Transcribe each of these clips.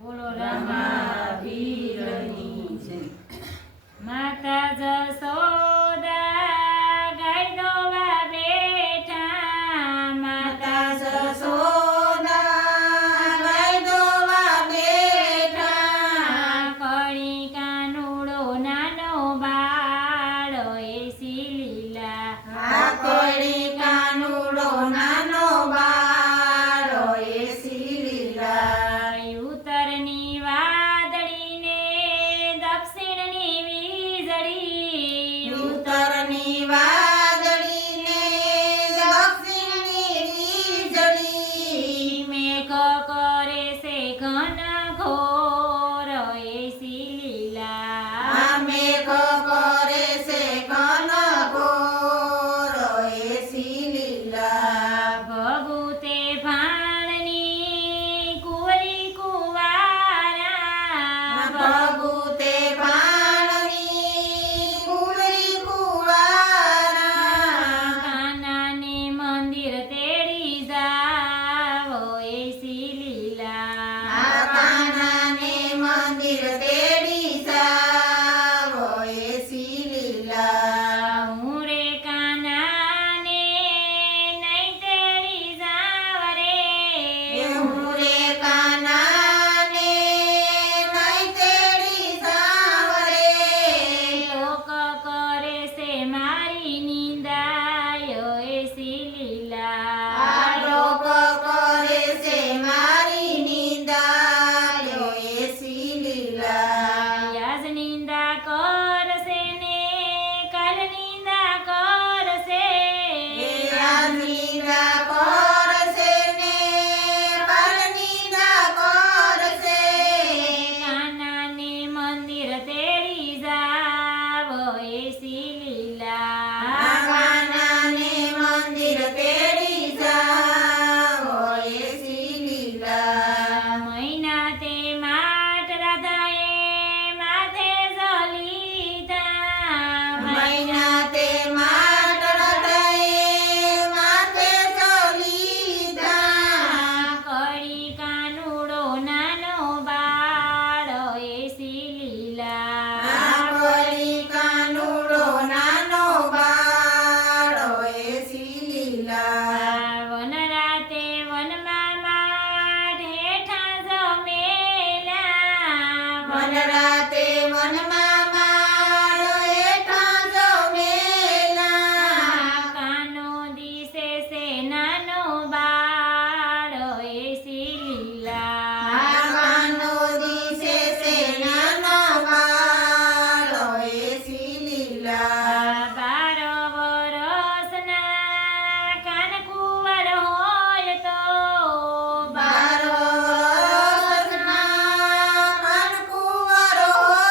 બોલો રામાભીરની જય. માતા જશોદા ગાય દોવા બેઠા, માતા જશોદા ગાય દોવા બેઠા, કળી કાનુડો નાનો બાળો એસી લીલા, આ કળી કાનુડો નાનો બાળો એસી લીલા, ઉત્તરની વાદળીને દક્ષિણની વીજળી, ઉત્તરની વાદળીને દક્ષિણની વીજળી, મેઘ કરે છે ઘન ઘોર એસી લીલા, આ મેઘ કરે છે ઘન ઘોર એસી લીલા, ભગુતે ભાણની કુંવરી કુંવારા, ભગુતે ભાણની કુંવરી કુંવારા, કાનાને મંદિર તેડી જાવો એસી લીલા, આ કાનાને મંદિર તેડી જાવો એસી લીલા, હું રે કાનાને નહીં તેડી જાવ રે, હું રે કાનાને નહીં તેડી જાવ રે, લોક કરે છે મારી નિંદાયો એસી લીલા, આ લોક કરે છે મારી નિંદાયો એસી લીલા, આજ નિંદા કરશે ને કાલ નિંદા કરશે, આ નિંદા કરશે ને કાલ નિંદા કરશે, કાનાને મંદિર તેડી જાવો એસી લીલા, આ કાનાને મંદિર તેડી જાવો એસી લીલા, મહિના તે માટ રાધાએ માથે જલીધા, મહિના તે માટ હૃદયે માથે લીધા, કળી કાનુડો નાનો બાળો એસી લીલા, આ કળી કાનુડો નાનો બાળો એસી લીલા, વન રાતે વનમાં માટ હેઠા જમેલા, વન રાતે વનમાં માળો હેઠા જમેલા, કાનો દિશે છે નાનો બાળો એસી લીલા, આ કાનો દિશે છે નાનો બાળો એસી લીલા, 12 વરસના કાન કુંવર હોય તો, 12 વર્ષના કણકુંવર હોય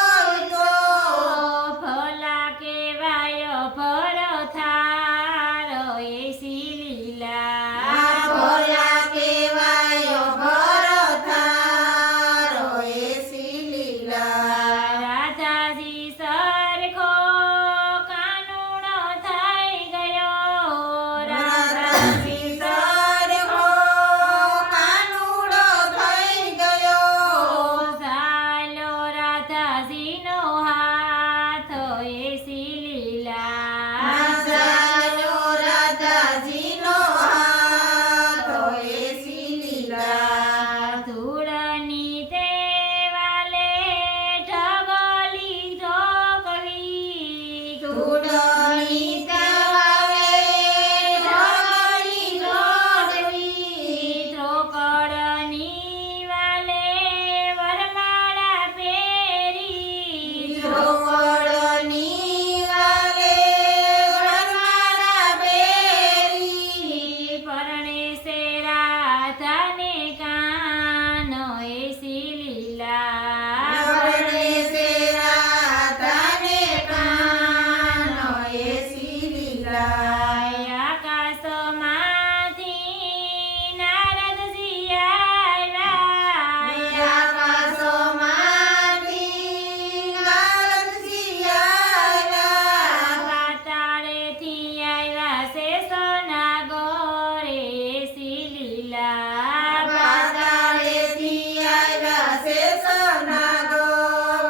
શેષના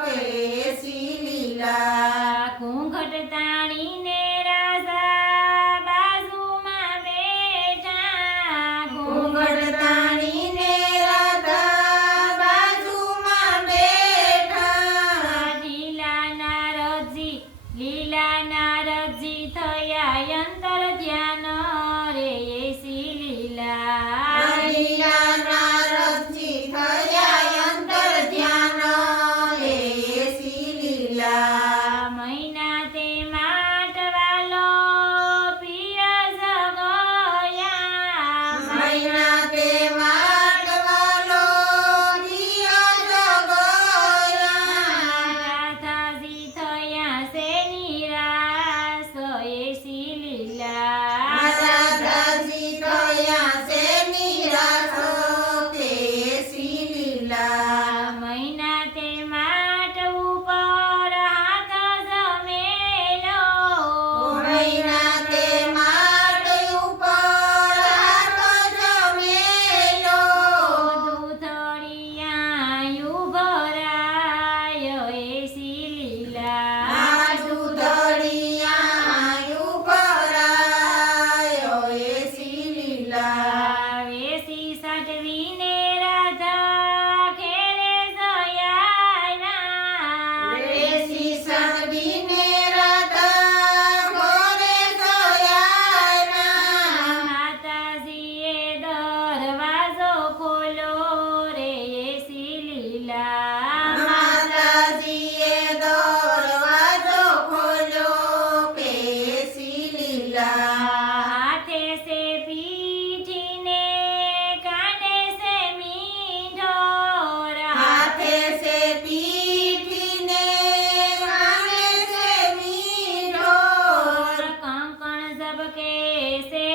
ગવેસી લીલા ઘૂંઘટ તાણીને રાજા બાજુમાં બેઠા ઘૂંઘટ તાણીને રાધા બાજુમાં બેઠા લીલા નારદજી થયા અંતર ધ્યાન રે એસી લીલા લીલા નારદજી થયા અંતર ધ્યાન એસી લીલા મહિના તે માટવાલો પિય જગયા મહિના તે માટવાલો પિય જગયા રાધાજી થયા છે નિરાશ એસી લીલા રાધાજી થયા છે નિરાશ એસી લીલા મહિના તે માટ ઉપર હાથ જમેલો મહિના તે માટ ઉપર હાથ જમેલો દૂધળિયા ભરાય એસી લીલા આ દૂધળિયા ભરાયો એસી લીલા વેસી સાટવીને રાધા ઘેરે જયા વેસી સાટવીને રાધા ઘરે જયા માતાજીએ દરવાજો ખોલો રે એસી લીલા માતાજીએ દરવાજો ખોલ્યો કેસી લીલા હાથે સે પીઠીને કાને સે મીઠો હાથે સે પીઠીને કાને સે મીઠો કંકણ ઝબકે સે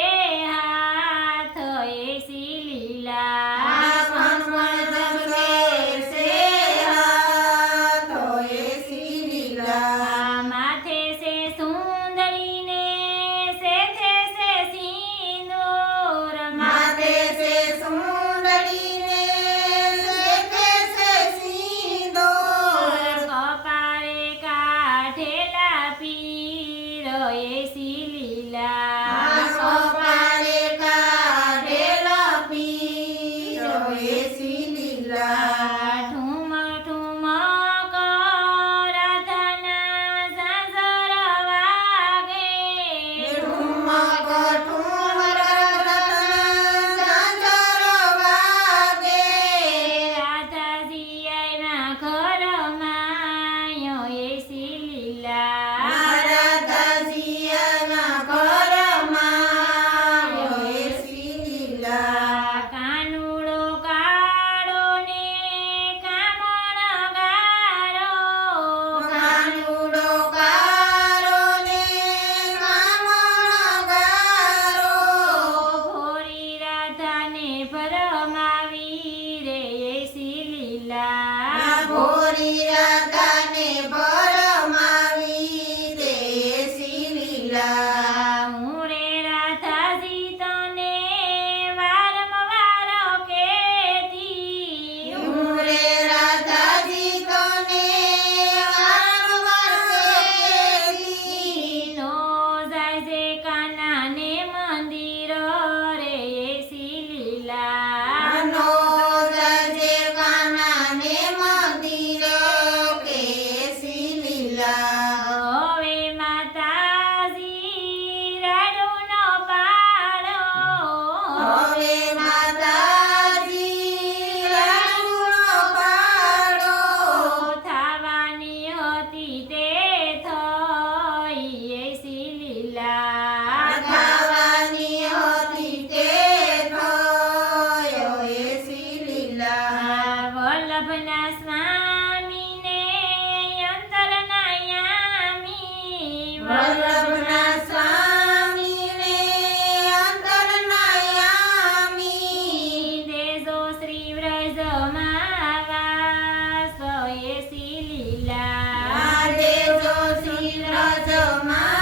હાથ એસી લીલા કણકણ જમકે સે હાથો એસી લીલા માથે સે સુંદરીને સેથે સે સિંદૂર માથે સે સુંદરીને શેકે સે સિંદૂર કપાળે કાઢેલા પીર એસી લીલા કપાળે કાઢેલા પીરો એસી લીલા ઠુમ ઠુમ રાધાના ઝાઝર વાગે ઠુમક ઠુમર રતના ઝાંઝર વાગે રાધાજી આવ્યા ઘરમાં એસી લીલા રાધાજી આના ઘરમાં એસી લીલા કાનુડો કાળો ને કામણ ગારો કાનુડો કાળો ને કામણ ગારો ભોરી રાધાને ભરમાવી રે એસી લીલા ભોરી રાધાને ભરમાવી દેસી લીલા મુરે રાધાજી તને વારંવાર કેતી હું રે રાધાજી તને વારંવાર કહેતી. નો જાય જે કાનાને મંદિર રે એસી લીલા નો જાજે કાનાને મંદિર કેસી લીલા હવે માતાજી રાડો ન પાડો હવે માતાજી રાડુનો પાડો થાવાની હતી તે થઈ એસી લીલા ખાવાની હતી તે થયો એસી લીલા વલ્લભના સ્વામીને અંતરના યામી વલ્લભના સ્વામીને અંતરના યામી દેજો શ્રી વ્રજમાં વાસ એસી લીલા દેજો શ્રી રજમાં